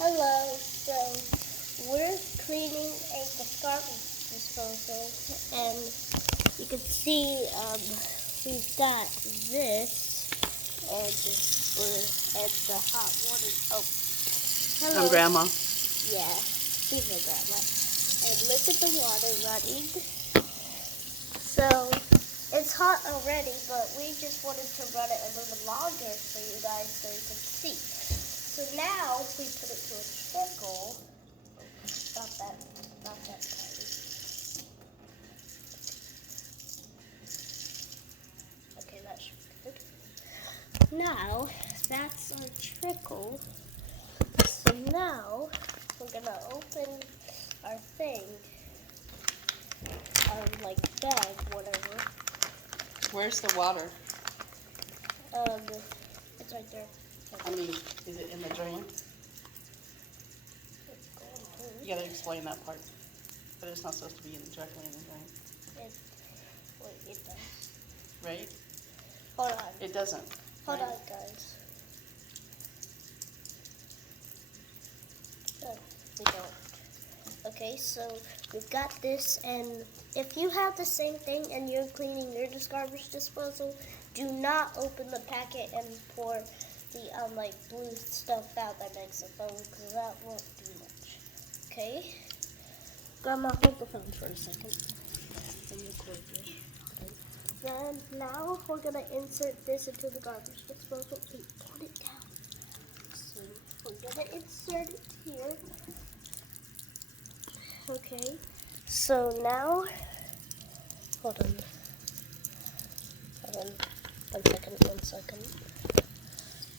Hello, so we're cleaning a garbage disposal, and you can see we've got this, and the hot water. Oh, hello. I'm Grandma. Yeah, she's my grandma. And look at the water running. So it's hot already, but we just wanted to run it a little longer for you guys so you can see. So now we put it to a trickle. Not that tiny. Okay, that should be good. Now that's our trickle. So now we're gonna open our thing, our bag, whatever. Where's the water? It's right there. I mean, is it in the drain? You gotta explain that part. But it's not supposed to be directly in the drain. It does. Right? Hold on. It doesn't. Hold right? on, guys. No, we don't. Okay, so we've got this, and if you have the same thing and you're cleaning your garbage disposal, do not open the packet and pour the blue stuff out that makes a foam, because that won't do much. Okay? Grandma, hold the phone for a second. And record this. Okay. Then now we're gonna insert this into the garbage disposal. Wait, put it down. So we're gonna insert it here. Okay. So now, hold on.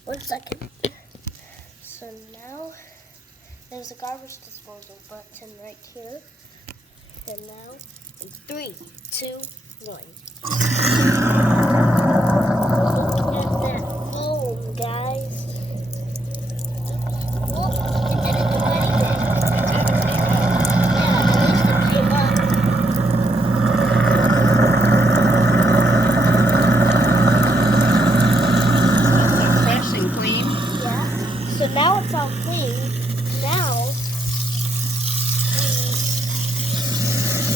1 second. So now there's a garbage disposal button right here. And now, in 3, 2, 1. Look at that foam, guys. Oh, it didn't do anything. Yeah, at least it came up. It's fresh and clean. Yeah. So now it's all clean. Now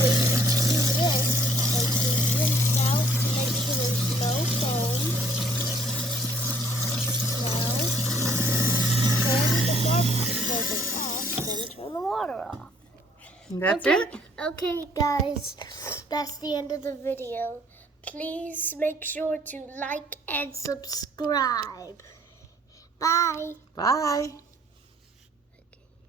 we do this, like we rinse out to make sure there's no foam. Now turn the garbage disposal off, then turn the water off. That's Okay. it? Okay, guys, that's the end of the video. Please make sure to like and subscribe. Bye. Bye.